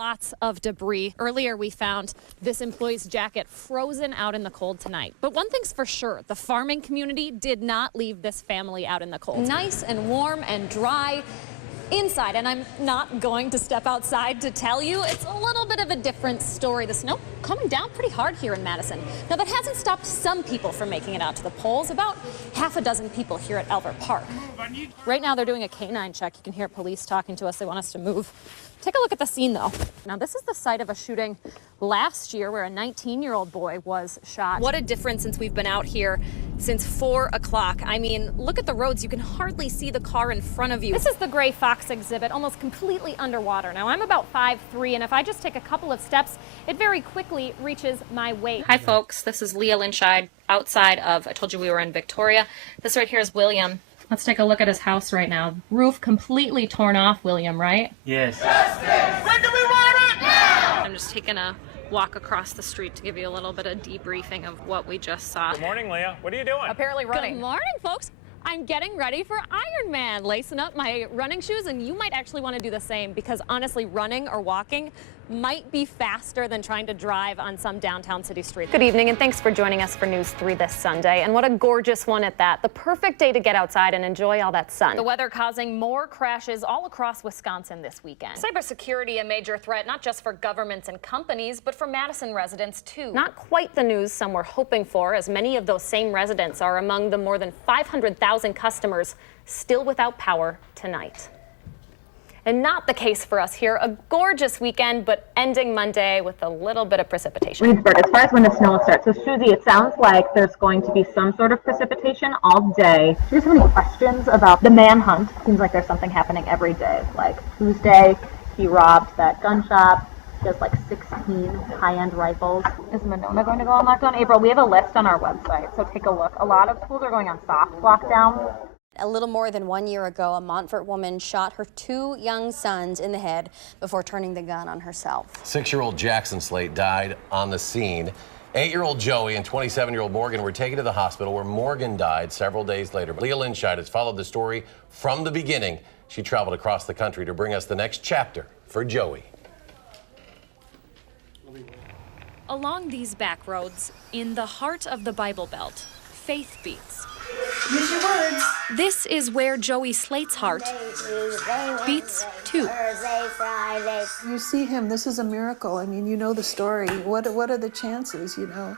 Lots of debris. Earlier, we found this employee's jacket frozen out in the cold tonight. But one thing's for sure, the farming community did not leave this family out in the cold. Nice and warm and dry inside, and I'm not going to step outside to tell you. It's a little bit of a different story. The snow coming down pretty hard here in Madison. Now, that hasn't stopped some people from making it out to the polls. About half a dozen people here at Elver Park. Right now, they're doing a canine check. You can hear police talking to us. They want us to move. Take a look at the scene, though. Now, this is the site of a shooting last year where a 19-year-old boy was shot. What a difference since we've been out here since 4 o'clock. I mean, look at the roads. You can hardly see the car in front of you. This is the Gray Fox exhibit, almost completely underwater. Now, I'm about 5'3", and if I just take a couple of steps, it very quickly reaches my waist. Hi, folks. This is Leah Linscheid outside of, I told you we were in Victoria. This right here is William. Let's take a look at his house right now. Roof completely torn off, William, right? Yes. When do we want it? Now! I'm just taking a walk across the street to give you a little bit of debriefing of what we just saw. Good morning, Leah. What are you doing? Apparently running. Good morning, folks. I'm getting ready for Ironman, lacing up my running shoes, and you might actually want to do the same because honestly, running or walking might be faster than trying to drive on some downtown city street. Good evening, and thanks for joining us for News 3 this Sunday. And what a gorgeous one at that. The perfect day to get outside and enjoy all that sun. The weather causing more crashes all across Wisconsin this weekend. Cybersecurity a major threat, not just for governments and companies, but for Madison residents too. Not quite the news some were hoping for, as many of those same residents are among the more than 500,000 customers still without power tonight. And not the case for us here. A gorgeous weekend, but ending Monday with a little bit of precipitation. Reedsburg, as far as when the snow will start, so Susie, it sounds like there's going to be some sort of precipitation all day. Do you have any questions about the manhunt? Seems like there's something happening every day. Like Tuesday, he robbed that gun shop. He has like 16 high-end rifles. Is Monona going to go on lockdown? April, we have a list on our website, so take a look. A lot of schools are going on soft lockdown. A little more than 1 year ago, a Montfort woman shot her 2 young sons in the head before turning the gun on herself. 6-year-old Jackson Slate died on the scene. 8-year-old Joey and 27-year-old Morgan were taken to the hospital where Morgan died several days later. Leah Linscheid has followed the story from the beginning. She traveled across the country to bring us the next chapter for Joey. Along these back roads, in the heart of the Bible Belt, faith beats. Use your words. This is where Joey Slate's heart beats too. You see him, this is a miracle. I mean, you know the story. What are the chances, you know?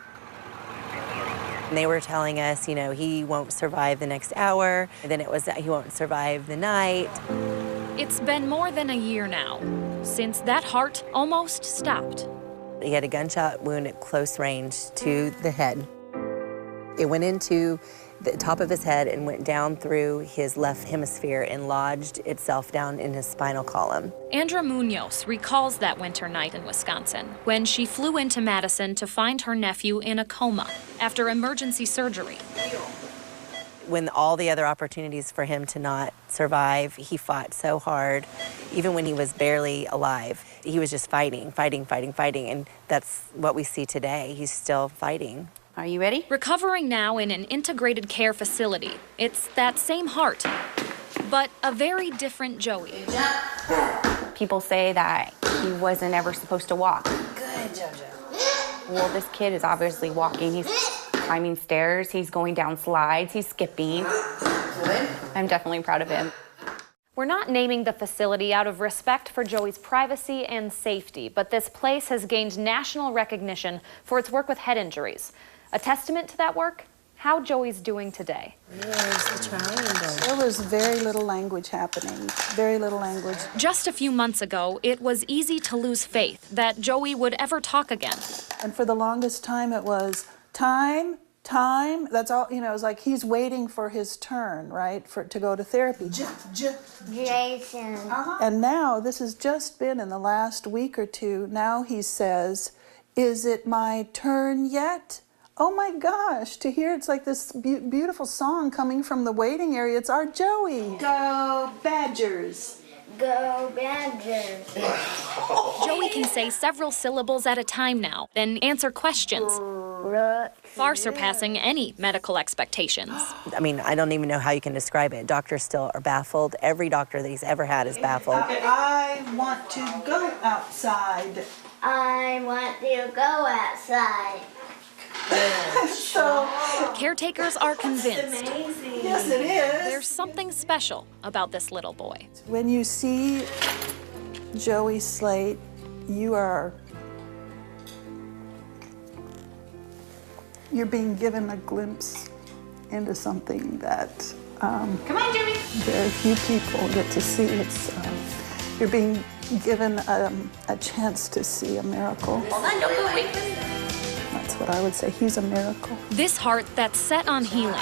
They were telling us, you know, he won't survive the next hour. And then it was that he won't survive the night. It's been more than a year now since that heart almost stopped. He had a gunshot wound at close range to the head. It went into the top of his head and went down through his left hemisphere and lodged itself down in his spinal column. Andra Munoz recalls that winter night in Wisconsin when she flew into Madison to find her nephew in a coma after emergency surgery. When all the other opportunities for him to not survive, he fought so hard. Even when he was barely alive, he was just fighting, and that's what we see today. He's still fighting. Are you ready? Recovering now in an integrated care facility. It's that same heart, but a very different Joey. People say that he wasn't ever supposed to walk. Good, JoJo. Well, this kid is obviously walking. He's climbing stairs, he's going down slides, he's skipping. Good. I'm definitely proud of him. We're not naming the facility out of respect for Joey's privacy and safety, but this place has gained national recognition for its work with head injuries. A testament to that work, how Joey's doing today. Where's the triangle? There was very little language happening, very little language. Just a few months ago, it was easy to lose faith that Joey would ever talk again. And for the longest time it was time, that's all, you know, it was like he's waiting for his turn, right, to go to therapy. Jason. And now, this has just been in the last week or two, now he says, is it my turn yet? Oh my gosh, to hear it's like this beautiful song coming from the waiting area. It's our Joey. Go Badgers. Go Badgers. Joey can say several syllables at a time now, then answer questions. far surpassing any medical expectations. I mean, I don't even know how you can describe it. Doctors still are baffled. Every doctor that he's ever had is baffled. I want to go outside. I want to go outside. So, Caretakers are convinced yes, it is. there's something special about this little boy. When you see Joey Slate, you're being given a glimpse into something that Come on, Joey. very few people get to see. You're being given a chance to see a miracle. Hold on, don't go away. That's what I would say. He's a miracle. This heart that's set on healing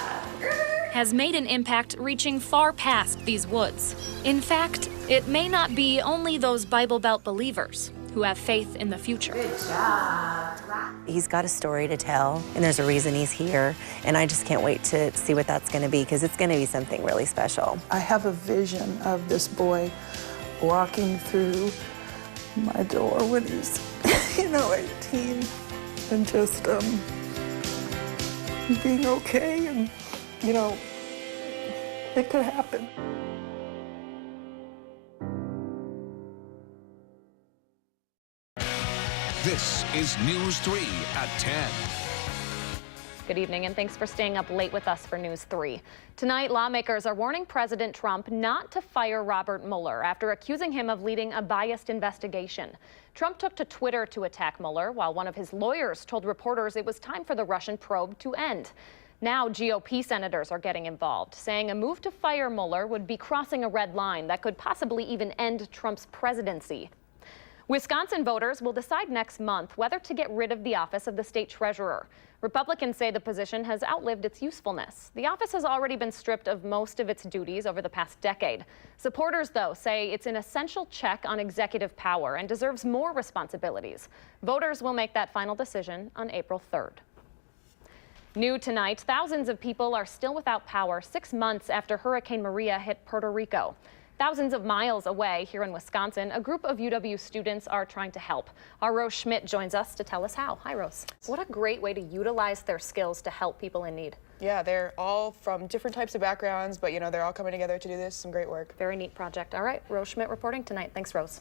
has made an impact reaching far past these woods. In fact, it may not be only those Bible Belt believers who have faith in the future. He's got a story to tell, and there's a reason he's here, and I just can't wait to see what that's going to be, because it's going to be something really special. I have a vision of this boy walking through my door when he's, 18, and just being okay, and, it could happen. This is News 3 at 10. Good evening, and thanks for staying up late with us for News 3. Tonight, lawmakers are warning President Trump not to fire Robert Mueller after accusing him of leading a biased investigation. Trump took to Twitter to attack Mueller, while one of his lawyers told reporters it was time for the Russian probe to end. Now, GOP senators are getting involved, saying a move to fire Mueller would be crossing a red line that could possibly even end Trump's presidency. Wisconsin voters will decide next month whether to get rid of the office of the state treasurer. Republicans say the position has outlived its usefulness. The office has already been stripped of most of its duties over the past decade. Supporters, though, say it's an essential check on executive power and deserves more responsibilities. Voters will make that final decision on April 3rd. New tonight, thousands of people are still without power 6 months after Hurricane Maria hit Puerto Rico. Thousands of miles away here in Wisconsin, a group of UW students are trying to help. Our Rose Schmidt joins us to tell us how. Hi, Rose. What a great way to utilize their skills to help people in need. Yeah, they're all from different types of backgrounds, but they're all coming together to do this. Some great work. Very neat project. All right, Rose Schmidt reporting tonight. Thanks, Rose.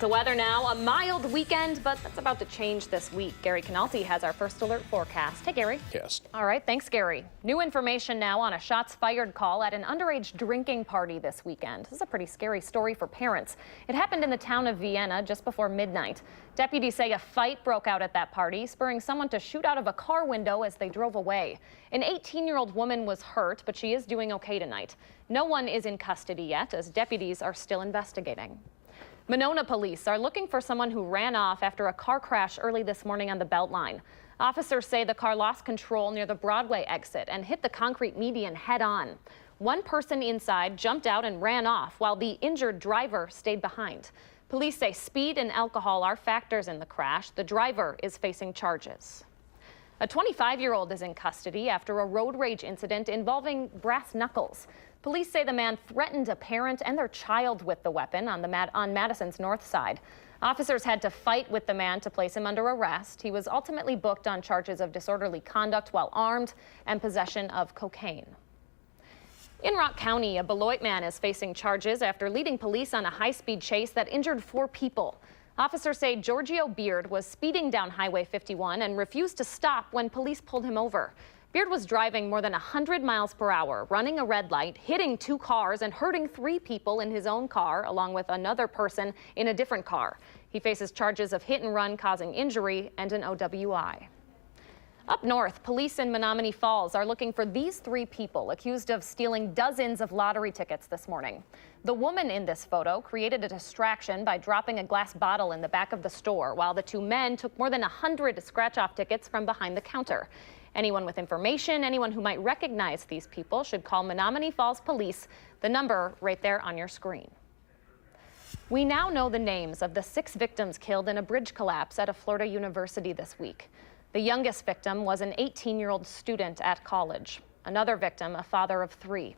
The weather now, a mild weekend, but that's about to change this week. Gary Canalti has our first alert forecast. Hey, Gary. Yes. All right, thanks, Gary. New information now on a shots fired call at an underage drinking party this weekend. This is a pretty scary story for parents. It happened in the town of Vienna just before midnight. Deputies say a fight broke out at that party, spurring someone to shoot out of a car window as they drove away. An 18-year-old woman was hurt, but she is doing okay tonight. No one is in custody yet, as deputies are still investigating. Monona police are looking for someone who ran off after a car crash early this morning on the Beltline. Officers say the car lost control near the Broadway exit and hit the concrete median head-on. One person inside jumped out and ran off, while the injured driver stayed behind. Police say speed and alcohol are factors in the crash. The driver is facing charges. A 25-year-old is in custody after a road rage incident involving brass knuckles. Police say the man threatened a parent and their child with the weapon on Madison's north side. Officers had to fight with the man to place him under arrest. He was ultimately booked on charges of disorderly conduct while armed and possession of cocaine. In Rock County, a Beloit man is facing charges after leading police on a high-speed chase that injured 4 people. Officers say Giorgio Beard was speeding down Highway 51 and refused to stop when police pulled him over. Beard was driving more than 100 miles per hour, running a red light, hitting 2 cars, and hurting 3 people in his own car, along with another person in a different car. He faces charges of hit and run causing injury and an OWI. Up north, police in Menominee Falls are looking for these 3 people accused of stealing dozens of lottery tickets this morning. The woman in this photo created a distraction by dropping a glass bottle in the back of the store, while the 2 men took more than 100 scratch-off tickets from behind the counter. Anyone with information, anyone who might recognize these people should call Menominee Falls Police, the number right there on your screen. We now know the names of the 6 victims killed in a bridge collapse at a Florida university this week. The youngest victim was an 18-year-old student at college. Another victim, a father of 3.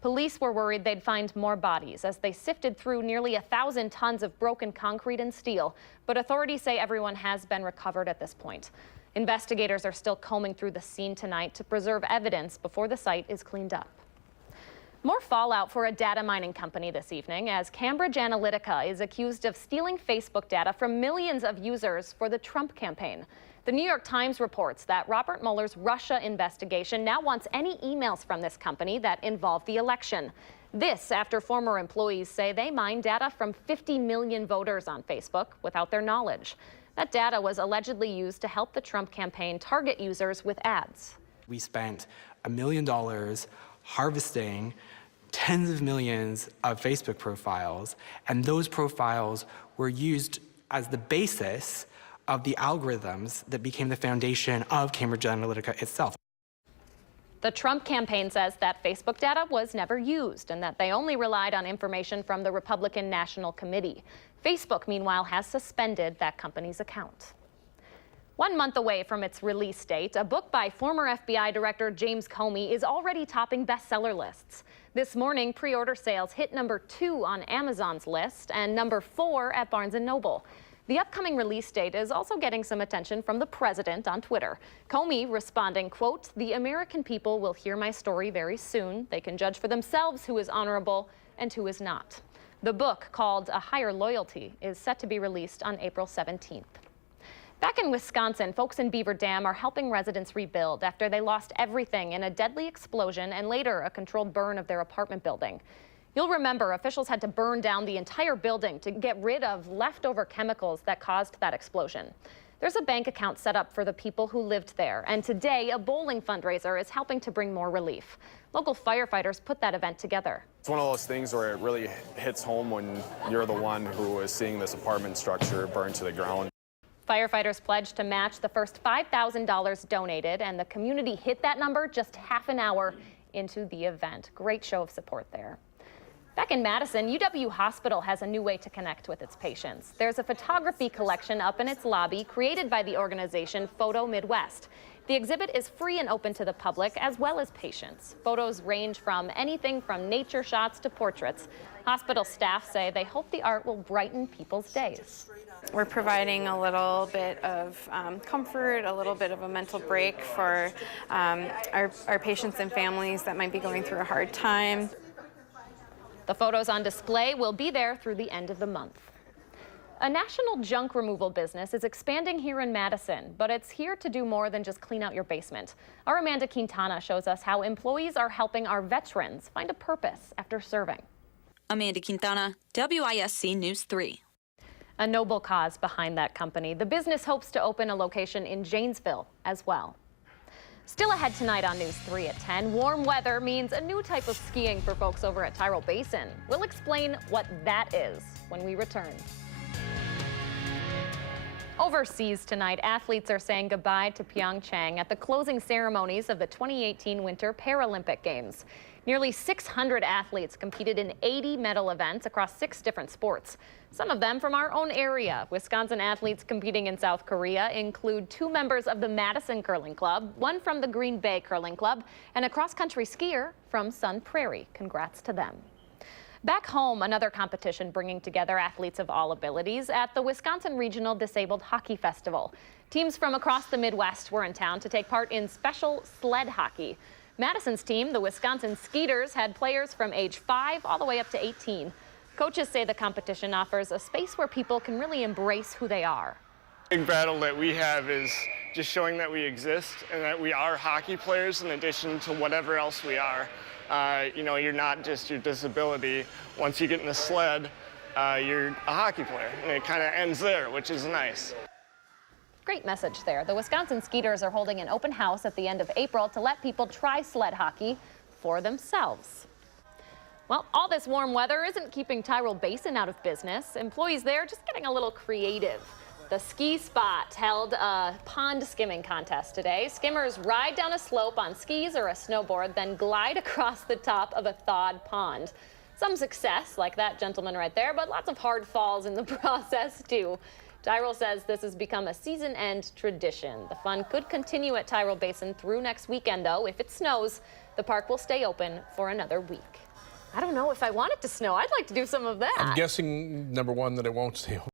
Police were worried they'd find more bodies as they sifted through nearly 1,000 tons of broken concrete and steel, but authorities say everyone has been recovered at this point. Investigators are still combing through the scene tonight to preserve evidence before the site is cleaned up. More fallout for a data mining company this evening as Cambridge Analytica is accused of stealing Facebook data from millions of users for the Trump campaign. The New York Times reports that Robert Mueller's Russia investigation now wants any emails from this company that involve the election. This after former employees say they mined data from 50 million voters on Facebook without their knowledge. That data was allegedly used to help the Trump campaign target users with ads. We spent $1 million harvesting tens of millions of Facebook profiles, and those profiles were used as the basis of the algorithms that became the foundation of Cambridge Analytica itself. The Trump campaign says that Facebook data was never used and that they only relied on information from the Republican National Committee. Facebook, meanwhile, has suspended that company's account. 1 month away from its release date, a book by former FBI Director James Comey is already topping bestseller lists. This morning, pre-order sales hit #2 on Amazon's list and #4 at Barnes & Noble. The upcoming release date is also getting some attention from the president on Twitter. Comey responding, quote, "The American people will hear my story very soon. They can judge for themselves who is honorable and who is not." The book, called A Higher Loyalty, is set to be released on April 17th. Back in Wisconsin, folks in Beaver Dam are helping residents rebuild after they lost everything in a deadly explosion and later a controlled burn of their apartment building. You'll remember officials had to burn down the entire building to get rid of leftover chemicals that caused that explosion. There's a bank account set up for the people who lived there, and today a bowling fundraiser is helping to bring more relief. Local firefighters put that event together. It's one of those things where it really hits home when you're the one who is seeing this apartment structure burn to the ground. Firefighters pledged to match the first $5,000 donated, and the community hit that number just half an hour into the event. Great show of support there. Back in Madison, UW Hospital has a new way to connect with its patients. There's a photography collection up in its lobby created by the organization Photo Midwest. The exhibit is free and open to the public as well as patients. Photos range from anything from nature shots to portraits. Hospital staff say they hope the art will brighten people's days. We're providing a little bit of comfort, a little bit of a mental break for our patients and families that might be going through a hard time. The photos on display will be there through the end of the month. A national junk removal business is expanding here in Madison, but it's here to do more than just clean out your basement. Our Amanda Quintana shows us how employees are helping our veterans find a purpose after serving. Amanda Quintana, WISC News 3. A noble cause behind that company. The business hopes to open a location in Janesville as well. Still ahead tonight on News 3 at 10, warm weather means a new type of skiing for folks over at Tyrrell Basin. We'll explain what that is when we return. Overseas tonight, athletes are saying goodbye to Pyeongchang at the closing ceremonies of the 2018 Winter Paralympic Games. Nearly 600 athletes competed in 80 medal events across 6 different sports. Some of them from our own area. Wisconsin athletes competing in South Korea include 2 members of the Madison Curling Club, 1 from the Green Bay Curling Club, and a cross-country skier from Sun Prairie. Congrats to them. Back home, another competition bringing together athletes of all abilities at the Wisconsin Regional Disabled Hockey Festival. Teams from across the Midwest were in town to take part in special sled hockey. Madison's team, the Wisconsin Skeeters, had players from age 5 all the way up to 18. Coaches say the competition offers a space where people can really embrace who they are. The big battle that we have is just showing that we exist and that we are hockey players in addition to whatever else we are. You know, you're not just your disability. Once you get in the sled, you're a hockey player, and it kind of ends there, which is nice. Great message there. The Wisconsin Skeeters are holding an open house at the end of April to let people try sled hockey for themselves. Well, all this warm weather isn't keeping Tyrrell Basin out of business. Employees there just getting a little creative. The Ski Spot held a pond skimming contest today. Skimmers ride down a slope on skis or a snowboard, then glide across the top of a thawed pond. Some success, like that gentleman right there, but lots of hard falls in the process, too. Tyrrell says this has become a season-end tradition. The fun could continue at Tyrrell Basin through next weekend, though. If it snows, the park will stay open for another week. I don't know if I want it to snow. I'd like to do some of that. I'm guessing, number one, that it won't stay open.